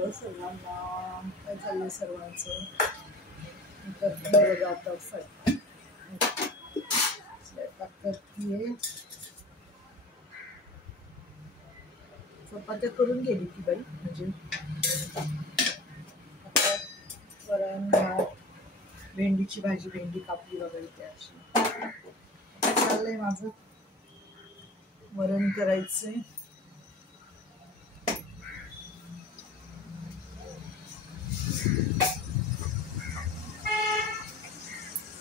सर्वांना काय चाललंय सर्वांचं स्वयंपाक करतीये. चपात्या करून गेली ती बाई, म्हणजे वरण भात, भेंडीची भाजी, भेंडी कापली वगैरे ते अशी चाललंय माझं. वरण करायचंय.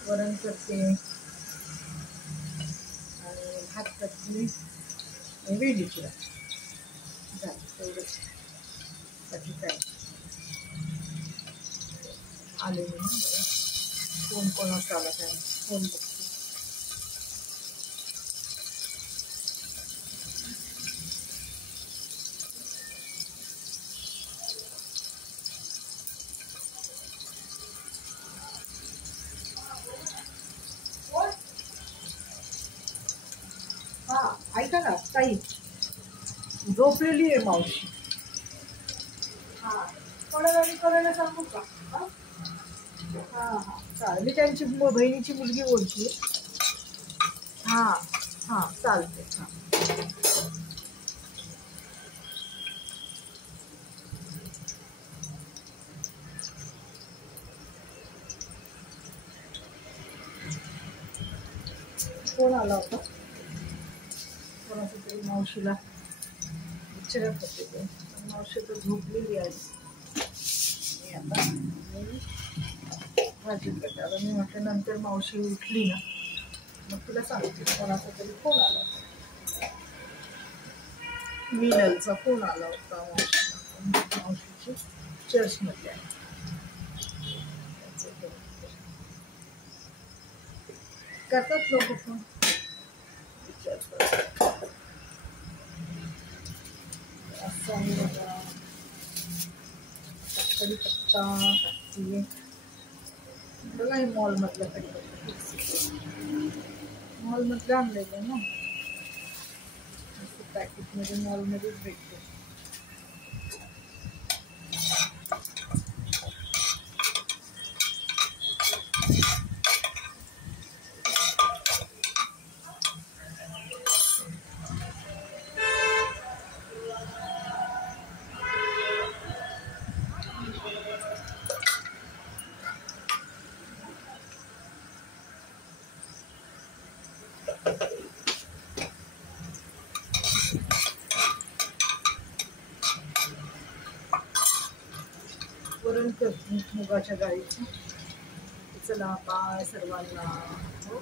वरण करते आणि भात करते आणि भेंडीची भाजी झालं तेवढंच. बाकी काय आले नाही. फोन कोणाचा आला काय फोन बघते. हा ऐका ना ताई, झोपलेली आहे मावशी. हा कोणाला सांगू का? हा हा चालेल. मी त्यांची बहिणीची मुलगी बोलते. हा हा चालते. हा कोण आला होता? कोणाची तरी मावशीला विचारत होते ते. मावशी तर झोपलेली आहे. आता भाजी करते. आता मी म्हटलं नंतर मावशी उठली ना मग तुला सांगते. कोणाचा तरी फोन आला होता. मिनलचा फोन आला होता मावशीला. मावशीची चर्चमध्ये आहे. करतात लोक फोन, विचारतात. असं आहे बघा. कढीपत्ता टाकते बघा. हे मॉलमधलं कढीपत्ता, मॉलमधलं आणलेलं ना, पॅकेटमध्ये मॉलमध्येच भेटते. वरण करते मुगाच्या डाळीचं. चला बाय सर्वांना. हो